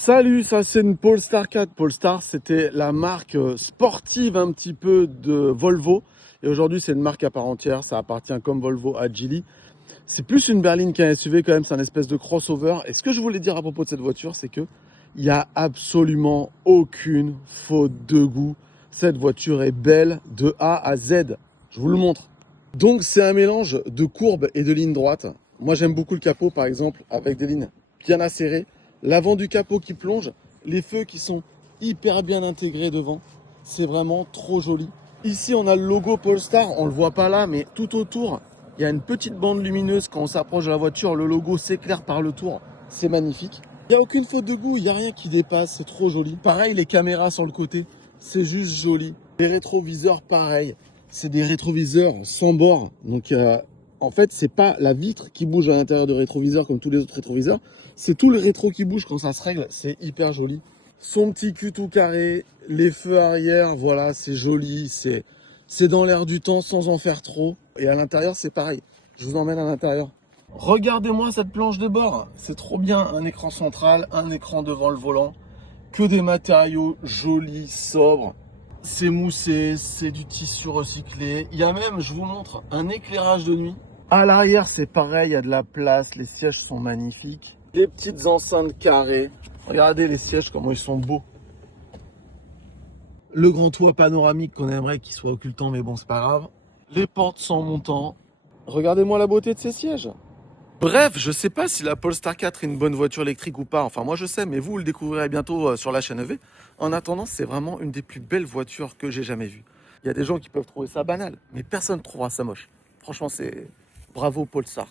Salut, ça c'est une Polestar 4. Polestar, c'était la marque sportive un petit peu de Volvo. Et aujourd'hui, c'est une marque à part entière. Ça appartient comme Volvo à Geely. C'est plus une berline qu'un SUV quand même. C'est un espèce de crossover. Et ce que je voulais dire à propos de cette voiture, c'est que il n'y a absolument aucune faute de goût. Cette voiture est belle de A à Z. Je vous le montre. Donc, c'est un mélange de courbes et de lignes droites. Moi, j'aime beaucoup le capot, par exemple, avec des lignes bien acérées. L'avant du capot qui plonge, les feux qui sont hyper bien intégrés devant. C'est vraiment trop joli. Ici, on a le logo Polestar. On le voit pas là, mais tout autour, il y a une petite bande lumineuse. Quand on s'approche de la voiture, le logo s'éclaire par le tour. C'est magnifique. Il n'y a aucune faute de goût. Il n'y a rien qui dépasse. C'est trop joli. Pareil, les caméras sur le côté. C'est juste joli. Les rétroviseurs, pareil. C'est des rétroviseurs sans bord. Donc, en fait, c'est pas la vitre qui bouge à l'intérieur du rétroviseur comme tous les autres rétroviseurs. C'est tout le rétro qui bouge quand ça se règle. C'est hyper joli. Son petit cul tout carré, les feux arrière, voilà, c'est joli. C'est dans l'air du temps sans en faire trop. Et à l'intérieur, c'est pareil. Je vous emmène à l'intérieur. Regardez-moi cette planche de bord. C'est trop bien. Un écran central, un écran devant le volant. Que des matériaux jolis, sobres. C'est moussé, c'est du tissu recyclé. Il y a même, je vous montre, un éclairage de nuit. À l'arrière, c'est pareil, il y a de la place, les sièges sont magnifiques. Les petites enceintes carrées. Regardez les sièges, comment ils sont beaux. Le grand toit panoramique qu'on aimerait qu'il soit occultant, mais bon, c'est pas grave. Les portes sans montant. Regardez-moi la beauté de ces sièges. Bref, je sais pas si la Polestar 4 est une bonne voiture électrique ou pas. Enfin, moi je sais, mais vous le découvrirez bientôt sur la chaîne EV. En attendant, c'est vraiment une des plus belles voitures que j'ai jamais vues. Il y a des gens qui peuvent trouver ça banal, mais personne ne trouvera ça moche. Franchement, c'est bravo Polestar.